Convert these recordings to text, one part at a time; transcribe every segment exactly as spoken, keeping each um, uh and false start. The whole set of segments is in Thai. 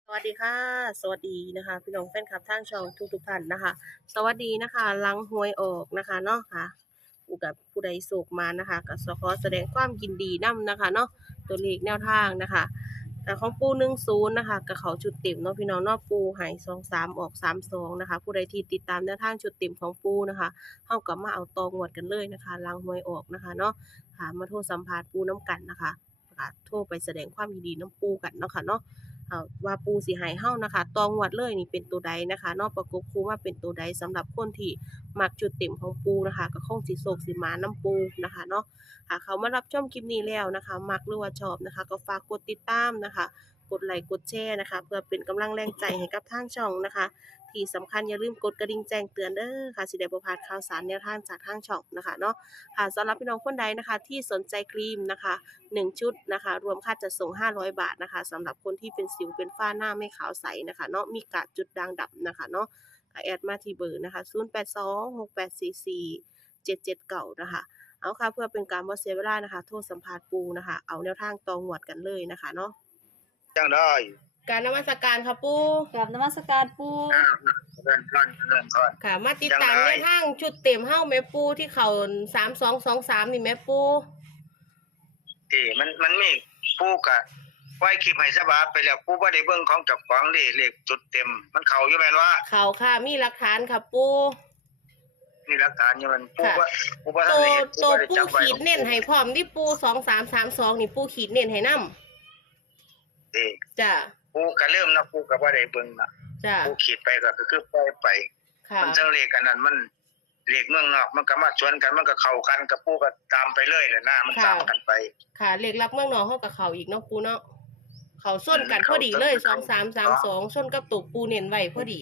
สวัสดีค่ะ สวัสดีนะคะพี่น้องแฟนคลับทางช่องทุกๆท่านนะคะสวัสดีนะคะหลังหวยออกนะคะเนาะค่ะผู้กับผู้ใดโศกมานะคะก็ขอแสดงความยินดีนำนะคะเนาะตัวเลขแนวทางนะคะแต่ของปูหนึ่งศูนย์นะคะกับเขาชุดเต็มเนาะพี่น้องเนาะปูใหายสองสามออกสามสองนะคะผู้ใดที่ติดตามแนวทางชุดเต็มของปูนะคะเฮากลับมาเอาตองวดกันเลยนะคะหลังหวยออกนะคะเนาะค่ะมาโทรสัมภาษณ์ปูน้ำกันนะคะค่ะโทรไปแสดงความยินดีน้ำปูกันเนาะค่ะเนาะ อ่าว่าปูสิให้เฮานะคะต่องวดเลยนี่เป็นตัวใดนะคะเนาะประกบคู่มาเป็นตัวใดสำหรับคนที่มักจุดเต็มของปูนะคะก็คงสิโศกสิหมานำปูนะคะเนาะค่ะเขามารับชมคลิปนี้แล้วนะคะมักหรือว่าชอบนะคะก็ฝากกดติดตามนะคะกดไลค์กดแชร์นะคะเพื่อเป็นกำลังแรงใจให้กับทางช่องนะคะที่สำคัญอย่าลืมกดกระดิ่งแจ้งเตือนเด้อค่ะสิได้บ่พลาดข่าวสารแนวทางจากทางช่องนะคะเนาะค่ะสำหรับพี่น้องคนใดนะคะที่สนใจครีมนะคะ หนึ่งชุดนะคะรวมค่าจัดส่งห้าร้อยบาทนะคะสำหรับคนที่เป็นสิวเป็นฝ้าหน้าไม่ขาวใสนะคะเนาะมีกระจุดด่างดำนะคะเนาะก็แอดมาที่เบอร์นะคะศูนย์ แปด สอง หก แปด สี่ สี่ เจ็ด เจ็ด เก้านะคะเอาค่ะเพื่อเป็นการบ่เสียเวลานะคะโทรสัมภาษณ์ปูนะคะเอาแนวทางตองหวดกันเลยนะคะเนาะจังได้การนมัสการค่ะปูกราบนมัสการปูอ่าเริ่มต้นเริ่มต้นค่ะมาติดตามแนวทางชุดเต็มเฮ้าแม่ปูที่เขาสามสองสองสามนี่แม่ปูที่มันมันมีผู้กะไว้คลิปให้สบายไปแล้วผู้บ่ได้เบิ่งของเจ้าของนี่เลขจุดเต็มมันเข้าอยู่แม่นว่าเขาค่ะมีหลักฐานค่ะปูนี่หลักฐานอยู่มันผู้ว่าผู้ว่าโตท่านได้เห็นโตผู้บ่ได้ปูจับไว้ขีดเน้นให้พร้อมที่ปูสองสามสามสองนี่ปูขีดเน้นให้นำที่จ้ะผู้ก็เริ่มนะผู้ก็บ่ได้เบิ่งน่ะจ้ะผู้ขีดไปก็คือปล่อยไปค่ะมันจังเลขอันนั้นมันเลขเมืองนอกมันก็มาชวนกันมันก็เข้ากันกับผู้ก็ตามไปเลยแหละนะมันตามกันไปค่ะเลขลับเมืองนอกเฮากับเขาอีกเนาะปูเนาะเขาส้นกันพอดีเลยสองสามสามสองส้นกับตกปูเน้นไว้พอดี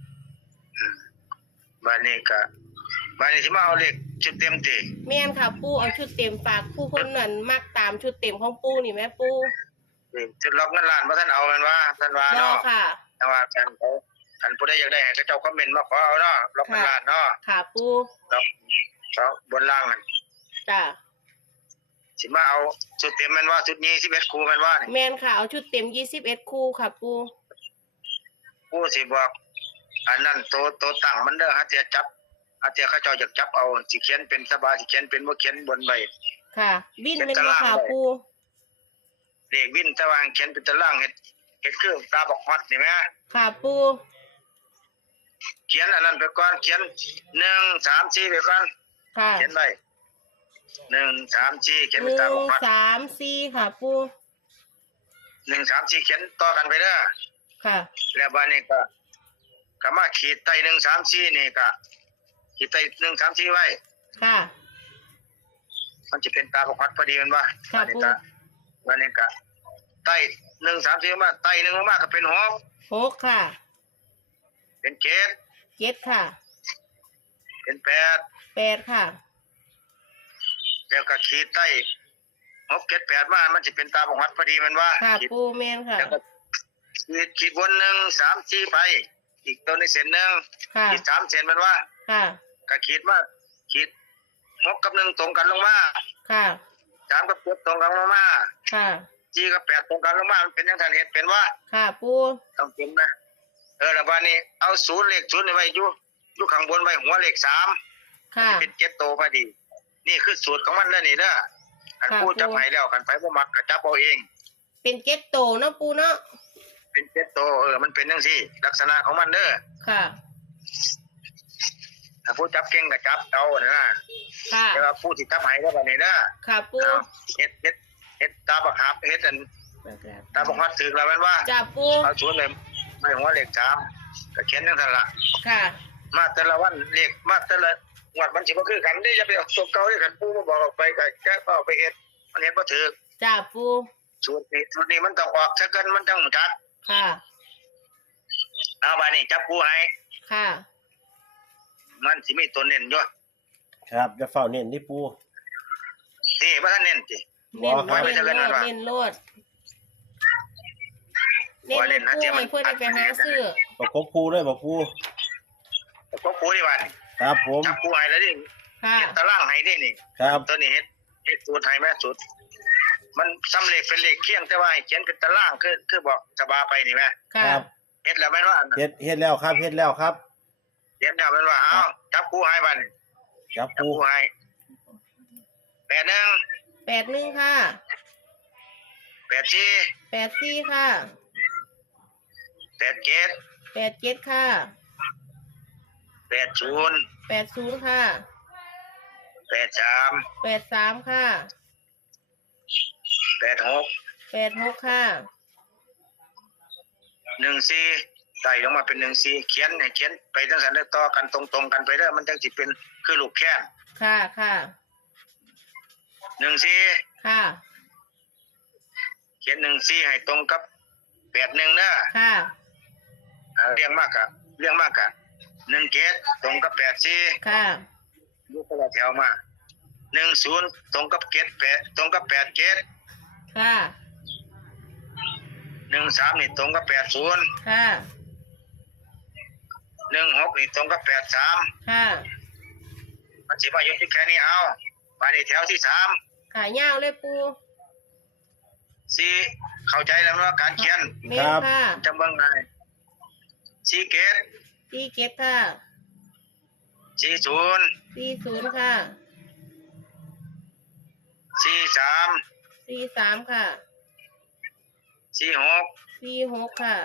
บัดนี้ก็บัดนี้สิมาเอาเลขชุดเต็มติแม่นค่ะปูเอาชุดเต็มฝากผู้คนนั้นมักตามชุดเต็มของปูนี่แม่ปูจุดล็อกเงินล้านบ่ทันเอาแม่นว่าท่านว่าบ่เนาะค่ะแต่ว่าท่านเขาท่านผู้ใดอยากได้ให้เขาเจ้าคอมเมนต์มาขอเอาเนาะล็อกเงินล้านเนาะค่ะปูครับเขาบนล่างนั่นจ้ะสิมาเอาชุดเต็มแม่นว่าชุดยี่สิบเอ็ดคู่แม่นว่านี่แม่นค่ะเอาชุดเต็มยี่สิบเอ็ดคู่ค่ะปูผู้สิบอกอันนั้นโตโตตั้งมันเด้อหาเทียจับหาเทียเขาเจ้าอยากจับเอาสิเขียนเป็นสบายสิเขียนเป็นบ่เขียนบนใบค่ะวินเป็นบ่ค่ะปูเลขวินแต่ว่าเขียนเป็นตารางเฮ็ดเฮ็ดคือตาบอกฮอดนี่แหมค่ะปูเขียนอันนั้นไปก่อนเขียนหนึ่ง สาม สี่ไปก่อนค่ะเขียนไว้หนึ่ง สาม สี่เขียนเป็นตาบอกฮอดสามสี่ค่ะปูหนึ่ง สาม สี่เขียนต่อกันไปเด้อค่ะแล้วบัดนี้ก็ก็มาขีดใต้หนึ่ง สาม สี่นี่ก็ขีดใต้หนึ่ง สาม สี่ไว้ค่ะมันจะเป็นตาบอกฮอดพอดีแม่นบ่บัดนี้ก็บัดนี้ก็ใต้หนึ่ง สาม สี่มาใต้หนึ่งมาก็เป็นหกหกค่ะเป็นเจ็ดเจ็ดค่ะเป็นแปดแปดค่ะแล้วก็ขีดใต้หก เจ็ด แปดมามันจะเป็นตาบอกฮอดพอดีแม่นบ่ค่ะปูแม่นค่ะแล้วก็ขีดขีดบนหนึ่ง สาม สี่ไปอีกตัวนี้เส้นหนึ่งค่ะขีดสามเส้นแม่นว่าค่ะก็ขีดมาขีดหกกับหนึ่งตรงกันลงมาค่ะสามกับเจ็ดตรงกันลงมาค่ะสี่กับแปดตรงกันลงมามันเป็นจังซั่นเฮ็ดเป็นว่าค่ะปูต้องเป็นนะเออแล้วบัดนี้เอาศูนย์เลขศูนย์นี่ไว้อยู่อยู่ข้างบนไว้หัวเลขสามค่ะเป็นเจ็ดโตพอดีนี่คือสูตรของมันแล้วนี่เด้อคันผู้จับให้แล้วคันไปบ่มักก็จับเอาเองเป็นเจ็ดโตเนาะปูเนาะเป็นเจ็ดโตเออมันเป็นจังซี่ลักษณะของมันเด้อค่ะถ้าผู้จับเก่งก็จับเอานะค่ะแต่ว่าผู้ที่จับให้ก็บัดนี้เด้อค่ะปูเฮ็ดเฮ็ดเฮ็ดตาบักหับเฮ็ดอันตาบักฮัดถึกแล้วแม่นว่าจ้าปูเอาศูนย์เลยไม่หัวเลขสามก็เขียนจังซั่นล่ะค่ะมาแต่ละวันเลขมาแต่ละงวดมันสิบ่คือกันเด้อย่าไปเอาตัวเก่าที่กันปู่มาบอกออกไปก็แค่เอาไปเฮ็ดมันเฮ็ดบ่ถูกจ้าปูสูตรนี้สูตรนี้มันต้องออกซะเกินมันต้องจัดค่ะเอาบัดนี้จับผู้ให้ค่ะมันสิมีตัวเน้นอยู่ครับจะเฝ้าเน้นที่ปูนี่บ่ทันเน้นติเน้นไว้เน้นโลดเน้นโลดเน้นเน้นปูให้เพิ่นได้ไปหาซื้อประกบปูด้วยบอกปูประกบปูดีว่านี่ครับผมจับผู้ให้แล้วดิค่ะตารางให้ดินี่ครับตัวนี้เฮ็ดเฮ็ดสูตรให้แม่สูตรมันสำเร็จเป็นเลขเคียงแต่ว่าให้เขียนเป็นตารางคือคือบอกสบาไปนี่แหมค่ะครับเฮ็ดแล้วแม่นว่าเฮ็ดเฮ็ดแล้วครับเฮ็ดแล้วครับเขียนแล้วแม่นว่าเอ้าจับคู่ให้บัดนี้จับจับปูคู่ให้แปดหนึ่งแปดหนึ่งค่ะแปดสี่แปดสี่ค่ะแปดเจ็ดแปดเจ็ดค่ะแปดศูนย์แปดศูนย์ค่ะแปดสามแปดสามค่ะแปดหกแปดหกค่ะหนึ่งสี่ไต่ลงมาเป็นหนึ่งสี่เขียนให้เขียนไปจังสันได้ต่อกันตรงๆกันไปเด้อมันจังสิเป็นคือลูกแค้นค่ะค่ะหนึ่งสี่ค่ะเขียนหนึ่งสี่ให้ตรงกับแปดหนึ่งเด้อค่ะเอ่อเรียงมากอะเรียงมากอะหนึ่งเกตตรงกับแปดสี่ค่ะลูกก็ละแถวมาหนึ่งศูนย์ตรงกับเกตแปดตรงกับแปดเกตค่ะหนึ่งสามนี่ตรงกับแปดศูนย์ค่ะหนึ่งหกนี่ตรงกับแปดสามค่ะมันสิมาอยู่ที่แค่นี้เอาไปในแถวที่สามขายาวเลยปูสี่เข้าใจแล้วว่าการเขียนเมนค่ะจะเบิ่งไงสี่เกตสี่เจ็ดค่ะสี่ศูนย์สี่ศูนย์ค่ะสี่สามสี่สามค่ะสี่หกสี่หกค่ะ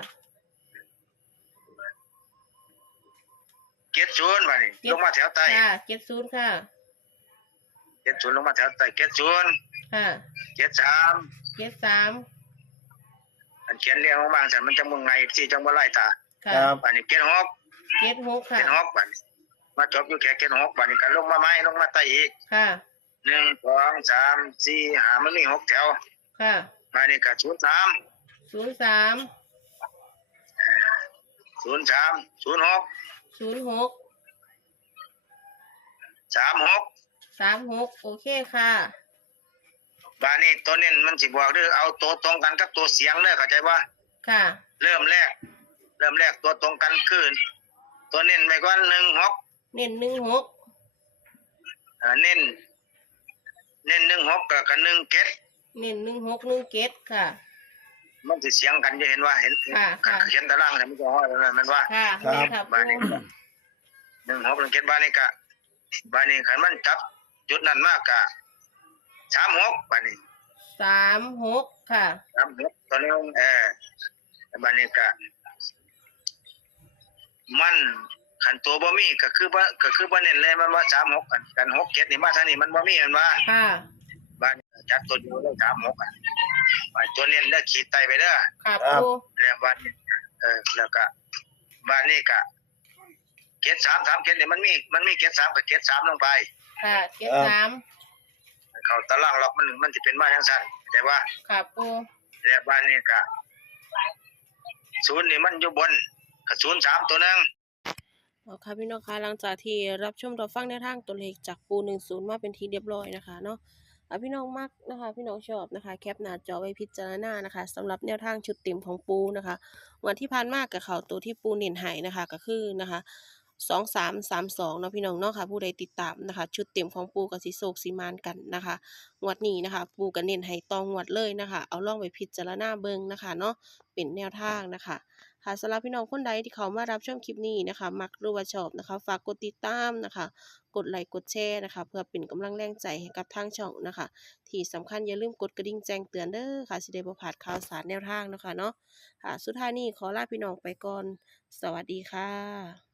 เกตศูนย์มานี่ลงมาแถวใต้ค่ะเจ็ดศูนย์ค่ะเกตศูนย์ลงมาแถวใต้เกตศูนย์ค่ะเกตสามเจ็ดสามอันเขียนเรียงของบางสันมันจะมึงไงที่จังบ่ไล่ตาค่ะครับบัดนี้เกตหกเจ็ดหกเกค่ะตหกบัดนี้มาจบอยู่แค่เกตหกบัดนี้ก็ลงมาไม้ลงมาใต้อีกค่ะหนึ่งสองสามสี่ห้ามันมีหกแถวค่ะบัดนี้ก็ศูนย์สามศูนย์สามศูนย์สามศูนย์หกศูนย์หกสามหกสามหกโอเคค่ะบานี้ตัวเน้นมันสิบอกเด้อเอาตัวตรงกันกับตัวเสียงเด้อเข้าใจป่ะค่ะเริ่มแรก เริ่มแรกตัวตรงกันคือตัวเน้นไปก่อนหนึ่งหกเน้นหนึ่งหกอ่าเน้นเน้นหนึ่งหกกับกับหนึ่งเจ็ดเน้นหนึ่งหกหนึ่งเจ็ดค่ะมันสิเสียงกันจะเห็นว่าเห็นค่ะค่ะเขียนตารางแต่มันจะห้อยแล้วมันว่าค่ะครับแม่ค่ะบาปูนี้หนึ่งหกหนึ่งเจ็ดบานี้กะบานี้ขันมันจับจุดนั้นมากกะสามหกบานี้สามหกค่ะสามหกตัวนี้เออบานี้กะมันขันตัวบ่มีก็คือว่าก็คือบ่เน้นเลยมันว่าสามหกกันกันหกเจ็ดนี่มาทางนี้มันบ่มีมันว่าค่ะบานี้จับตัวเดียวเลยสามหกอ่ะบานี้ตัวเน้นเด้อขีดไตไปเด้อค่ะครับปูแล้วบานี้เออแล้วก็บานี้กะเกตสามสามเกตนี่มันมีมันมีเกตสามกับเกตสามลงไปค่ะเจ็ดสามเขาตารางล็อกมันมันจะเป็นมาจังซั่นแต่ว่าค่ะปูแล้วบ้านนี้ก็ศูนย์นี่มันอยู่บนก็ศูนย์สามตัวหนึงเอาค่ะพี่น้องคะหลังจากที่รับชมรับฟังแนวทางตัวเลขจากปูหนึ่งศูนย์มาเป็นทีเรียบร้อยนะคะเนาะอ่ะพี่น้องมักนะคะ พี่น้องชอบนะคะแคปหน้าจอไว้พิจารณานะคะสำหรับแนวทางชุดเต็มของปูนะคะ วันที่ผ่านมากับเขาตัวที่ปูเน้นให้นะคะก็คือนะคะสองสามสามสองเนาะพี่น้องเนาะค่ะผู้ใดติดตามนะคะ ชุดเต็มของปูกับสีโศกสีมานกันนะคะงวดนี้นะคะ ปูกับเน้นให้ตองงวดเลยนะคะ เอาล่องไปพิจารณาเบิ่งนะคะเนาะเป็นแนวทางนะคะค่ะสำหรับพี่น้องคนใดที่เขามารับชมคลิปนี้นะคะ มักหรือว่าชอบนะคะ ฝากกดติดตามนะคะ กดไลค์กดแชร์นะคะ เพื่อเป็นกำลังแรงใจให้กับทางช่องนะคะ ที่สำคัญอย่าลืมกดกระดิ่งแจ้งเตือนเด้อค่ะสิได้บ่พลาดข่าวสารแนวทางเนาะค่ะเนาะค่ะสุดท้ายนี้ขอลาพี่น้องไปก่อนสวัสดีค่ะ